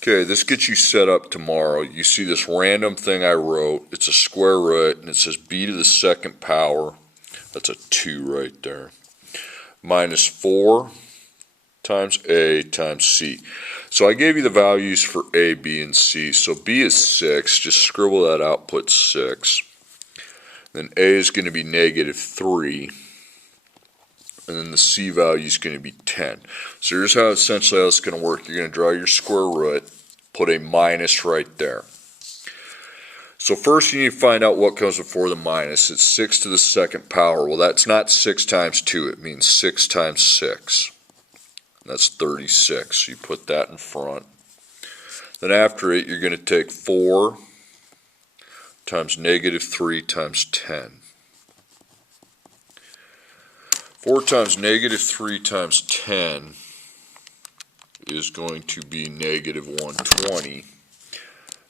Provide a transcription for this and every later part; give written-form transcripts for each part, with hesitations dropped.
Okay, this gets you set up tomorrow. You see this random thing I wrote. It's a square root, and it says b to the second power. That's a 2 right there. Minus 4 times a times c. So I gave you the values for a, b, and c. So b is 6. Just scribble that out, put 6. Then a is going to be negative 3. And then the c value is going to be 10. So here's how essentially how it's going to work. You're going to draw your square root, put a minus right there. So first you need to find out what comes before the minus. It's 6 to the second power. Well, that's not 6 times 2. It means 6 times 6. That's 36. So you put that in front. Then after it, you're going to take 4 times negative 3 times 10. 4 times negative 3 times 10 is going to be negative 120.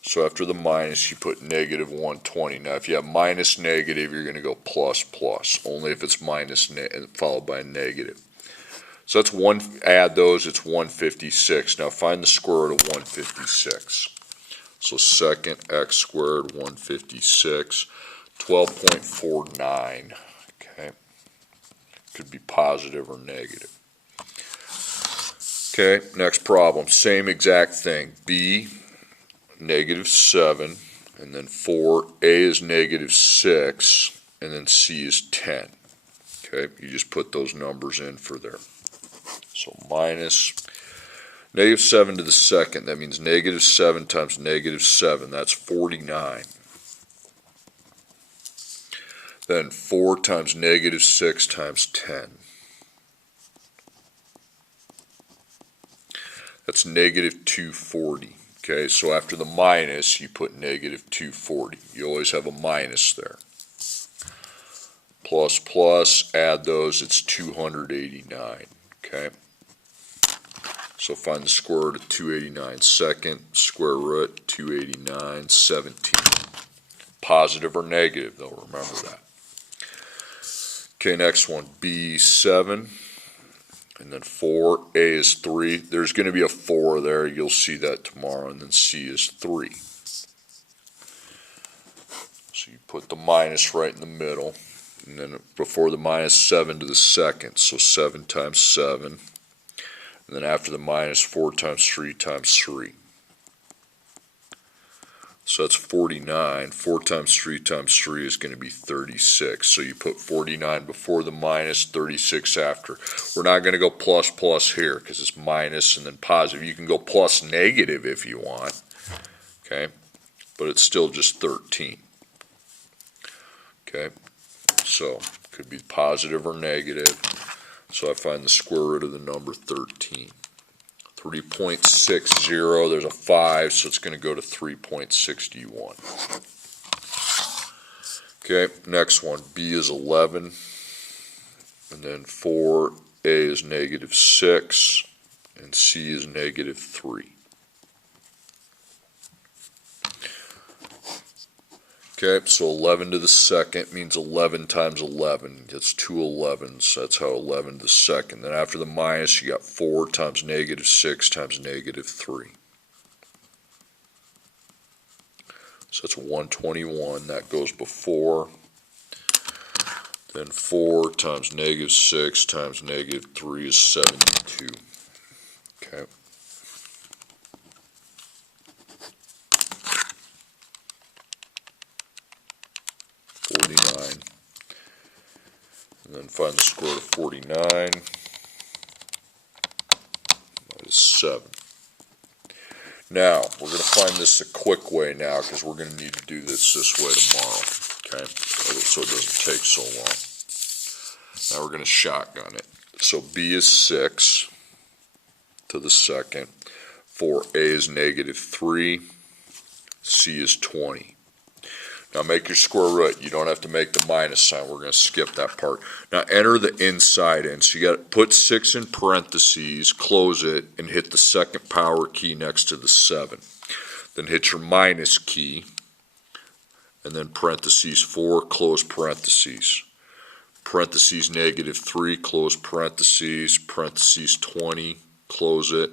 So after the minus, you put negative 120. Now, if you have minus negative, you're going to go plus plus, only if it's minus followed by a negative. So that's add those, it's 156. Now find the square root of 156. So second x squared, 156, 12.49. Okay. Could be positive or negative. Okay, next problem. Same exact thing. B, negative 7, and then 4. A is negative 6, and then C is 10. Okay, you just put those numbers in for there. So minus negative 7 to the second. That means negative 7 times negative 7. That's 49. Then 4 times negative 6 times 10. That's negative 240. Okay, so after the minus, you put negative 240. You always have a minus there. Plus plus, add those, it's 289. Okay, so find the square root of 289. Second, square root, 289, 17. Positive or negative, though, remember that. Okay, next one, B, 7, and then 4. A is 3. There's going to be a 4 there. You'll see that tomorrow. And then C is 3. So you put the minus right in the middle. And then before the minus, 7 to the second. So 7 times 7. And then after the minus, 4 times 3 times 3. So that's 49. 4 times 3 times 3 is going to be 36. So you put 49 before the minus, 36 after. We're not going to go plus plus here because it's minus and then positive. You can go plus negative if you want. Okay, but it's still just 13. Okay, so could be positive or negative. So I find the square root of the number 13. 3.60, there's a 5, so it's going to go to 3.61. Okay, next one, B is 11, and then 4, A is negative 6, and C is negative 3. Okay, so 11 to the second means 11 times 11. That's 2 11s. That's how 11 to the second. Then after the minus, you got 4 times negative 6 times negative 3. So that's 121. That goes before. Then 4 times negative 6 times negative 3 is 72. Okay. And then find the square root of 49. That is 7. Now, we're going to find this a quick way now because we're going to need to do this way tomorrow. Okay, so it doesn't take so long. Now we're going to shotgun it. So B is 6 to the second. 4A is negative 3. C is 20. Now make your square root. You don't have to make the minus sign. We're going to skip that part. Now enter the inside in. So you got to put 6 in parentheses, close it, and hit the second power key next to the 7. Then hit your minus key, and then parentheses 4, close parentheses. Parentheses negative 3, close parentheses, parentheses 20, close it.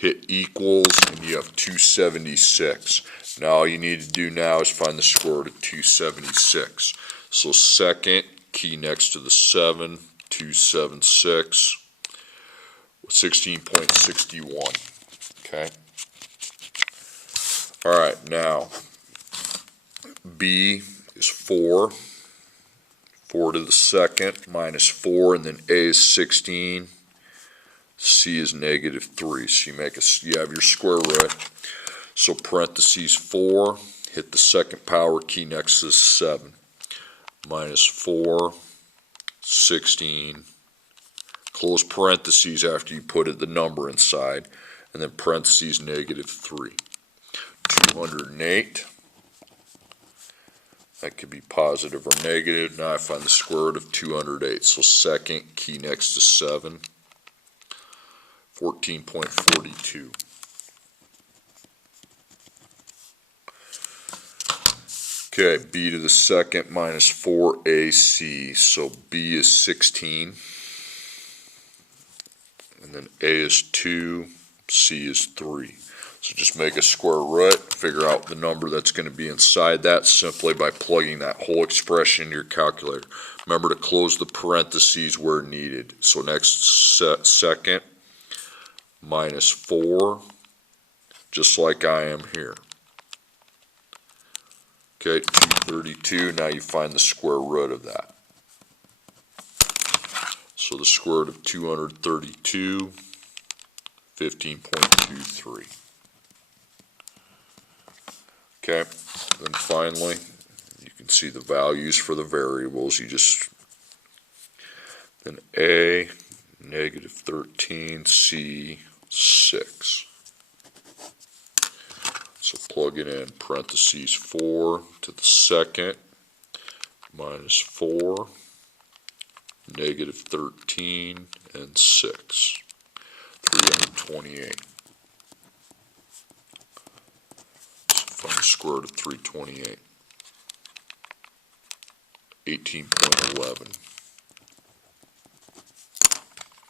hit equals, and you have 276. Now all you need to do now is find the square root of 276. So second, key next to the 7, 276, 16.61. Okay. All right, now B is 4. 4 to the second minus 4, and then A is 16. C is negative 3. So you have your square root. So parentheses 4, hit the second power key next to 7. Minus 4, 16. Close parentheses after you put the number inside, and then parentheses negative 3. 208. That could be positive or negative. Now I find the square root of 208. So second, key next to 7, 14.42. Okay, b to the second minus 4ac. So b is 16. And then a is 2, c is 3. So just make a square root, figure out the number that's going to be inside that simply by plugging that whole expression into your calculator. Remember to close the parentheses where needed. So next second minus 4, just like I am here. Okay, 232, now you find the square root of that. So the square root of 232, 15.23. Okay, then finally, you can see the values for the variables. Then A, negative 13, C, 6. So plug it in, parentheses 4 to the second, minus 4, negative 13, and 6, 328. Find the square root of 328. 18.11.